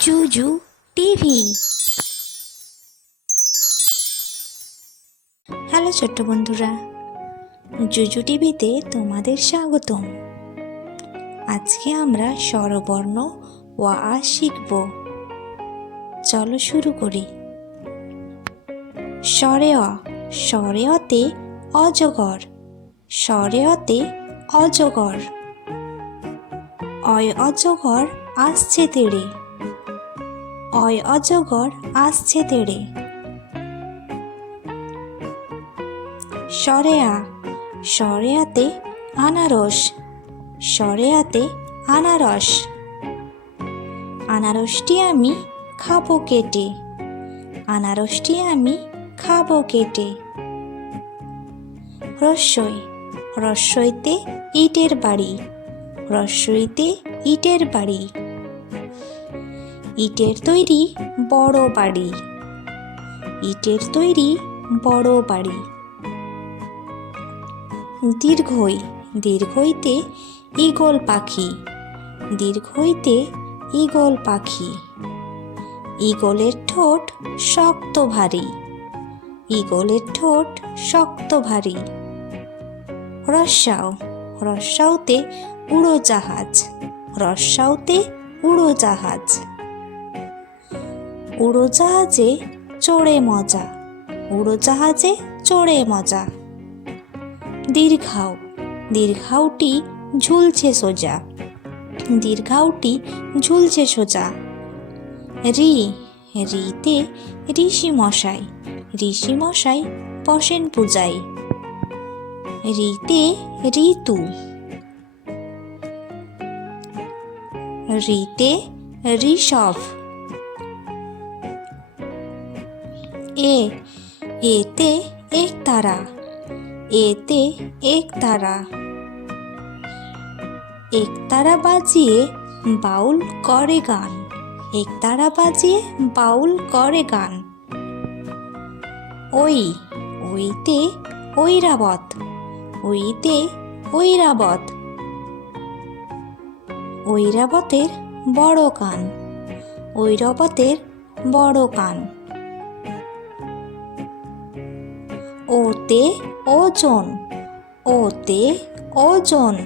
জুজু TV. Hello ছোট্ট বন্ধুরা, জুজু টিভিতে তোমাদের স্বাগতম। আজকে আমরা স্বরবর্ণ ও আ শিখব। চলো শুরু করি। স্বরে অ, স্বরে অতে অজগর, স্বরে অতে অজগর। অয় অজগর আসছে তেড়ে, অয় অজগর আসছে তেড়ে। স্বরে আ, স্বরে আতে আনারস, স্বরে আতে আনারস। আনারসটি আমি খাবো কেটে, আনারসটি আমি খাবো কেটে। রস্যই, রস্যইতে ইটের বাড়ি, রস্যইতে ইটের বাড়ি। ইটের তৈরি বড় বাড়ি, ইটের তৈরি বড় বাড়ি। দীর্ঘই, দীর্ঘইতে ঈগল পাখি, দীর্ঘইতে ঈগল পাখি। ঈগলের ঠোঁট শক্ত ভারী, ঈগলের ঠোঁট শক্ত ভারী। রস্যাও, রস্যাওতে উড়োজাহাজ, রস্যাওতে উড়োজাহাজ। উড়োজাহাজে চড়ে মজা, উড়োজাহাজে চড়ে মজা। দীর্ঘাও, দীর্ঘাওটি ঝুলছে সোজা, দীর্ঘাওটি ঝুলছে সোজা। রি, রিতে ঋষি মশাই, ঋষি মশাই বসেন পূজায়। রিতে ঋতু, রিতে ঋষভ। এ, এতে একতারা, এতে একতারা। একতারা বাজিয়ে বাউল করে গান, একতারা বাজিয়ে বাউল করে গান। ওই, ওইতে ঐরাবত, ওইতে ঐরাবত। ঐরাবতের বড় কান, ঐরাবতের বড় কান। ওতে ওজন, ওতে ওজন।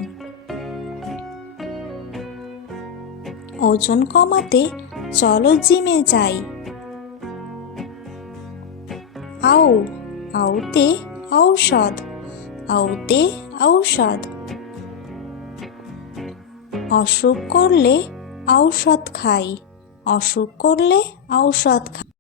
ওজন কমাতে চলো জিমে যাই। আও, আউতে ঔষধ, আউতে ঔষধ। অসুখ করলে ঔষধ খাই, অসুখ করলে ঔষধ খাই।